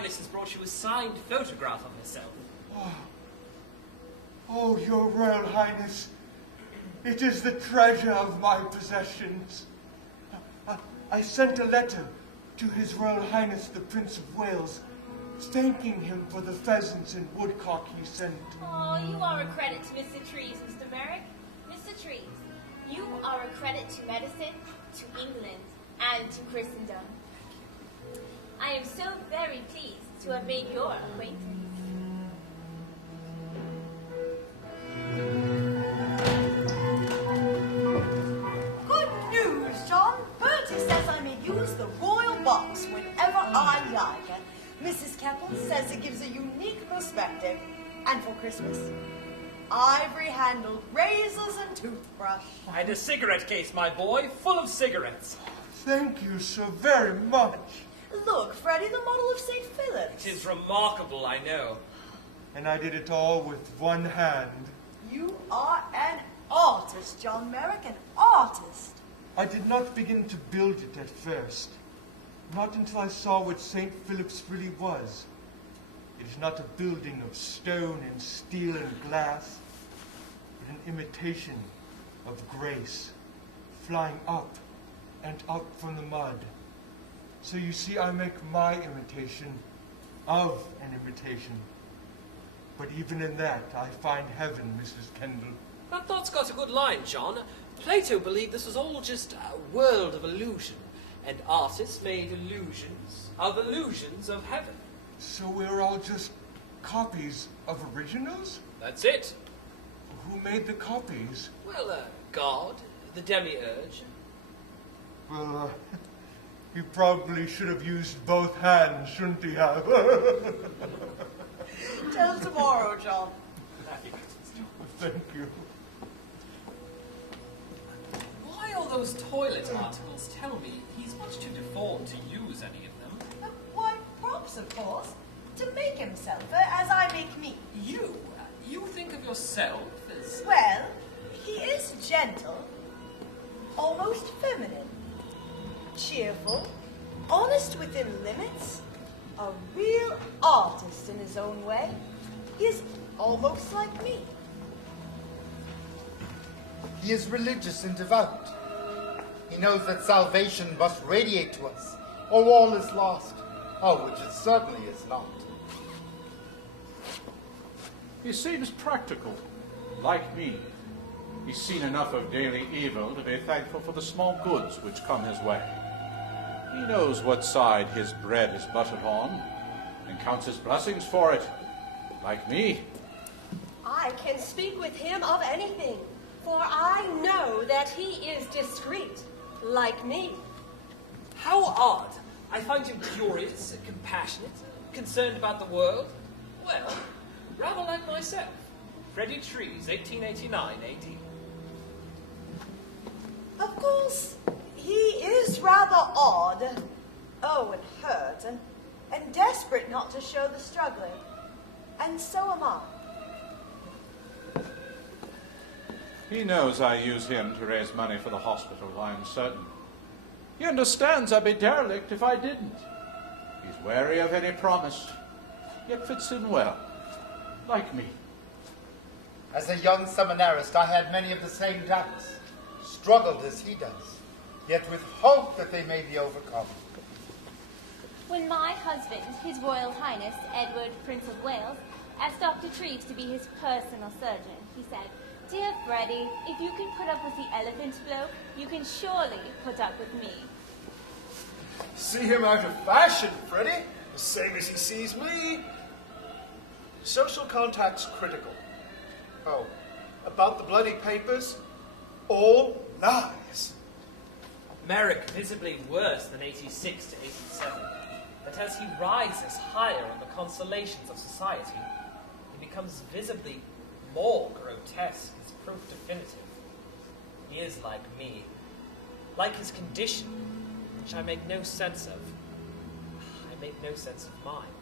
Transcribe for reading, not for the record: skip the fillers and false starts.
Highness has brought you a signed photograph of herself. Oh, Your Royal Highness, it is the treasure of my possessions. I sent a letter to His Royal Highness the Prince of Wales, thanking him for the pheasants and woodcock he sent. Oh, you are a credit to Mr. Trees, Mr. Merrick. Mr. Trees, you are a credit to medicine, to England, and to Christendom. I am so very pleased to have made your acquaintance. Good news, John. Bertie says I may use the royal box whenever I like. Mrs. Keppel says it gives a unique perspective. And for Christmas, ivory-handled razors and toothbrush. And a cigarette case, my boy, full of cigarettes. Thank you so very much. Look, Freddie, the model of St. Philip's. It is remarkable, I know. And I did it all with one hand. You are an artist, John Merrick, an artist. I did not begin to build it at first. Not until I saw what St. Philip's really was. It is not a building of stone and steel and glass, but an imitation of grace, flying up and up from the mud. So you see, I make my imitation of an imitation. But even in that, I find heaven, Mrs. Kendall. That thought's got a good line, John. Plato believed this was all just a world of illusion, and artists made illusions of heaven. So we're all just copies of originals? That's it. Who made the copies? Well, God, the demiurge. Well, he probably should have used both hands, shouldn't he have? Till tomorrow, John. Thank you. Why all those toilet articles? Tell me, he's much too deformed to use any of them. Why, props, of course. To make himself, as I make me. You think of yourself as... Well, he is gentle, almost feminine, cheerful, honest within limits, a real artist in his own way. He is almost like me. He is religious and devout. He knows that salvation must radiate to us, or all is lost. Oh, which it certainly is not. He seems practical, like me. He's seen enough of daily evil to be thankful for the small goods which come his way. He knows what side his bread is buttered on, and counts his blessings for it, like me. I can speak with him of anything, for I know that he is discreet, like me. How odd. I find him curious, compassionate, concerned about the world. Well, rather like myself. Freddie Trees, 1889 AD. Of course, he is rather odd. Oh, and hurt, and desperate not to show the struggling. And so am I. He knows I use him to raise money for the hospital, I am certain. He understands I'd be derelict if I didn't. He's wary of any promise, yet fits in well, like me. As a young seminarist, I had many of the same doubts, struggled as he does, yet with hope that they may be overcome. When my husband, His Royal Highness Edward, Prince of Wales, asked Dr. Treves to be his personal surgeon, he said, "Dear Freddie, if you can put up with the elephant bloke, you can surely put up with me." See him out of fashion, Freddie, the same as he sees me. Social contact's critical. Oh, about the bloody papers, all lies. Merrick visibly worse than 86 to 87. But as he rises higher in the consolations of society, he becomes visibly more grotesque as proof definitive. He is like me, like his condition, which I make no sense of. I make no sense of mine.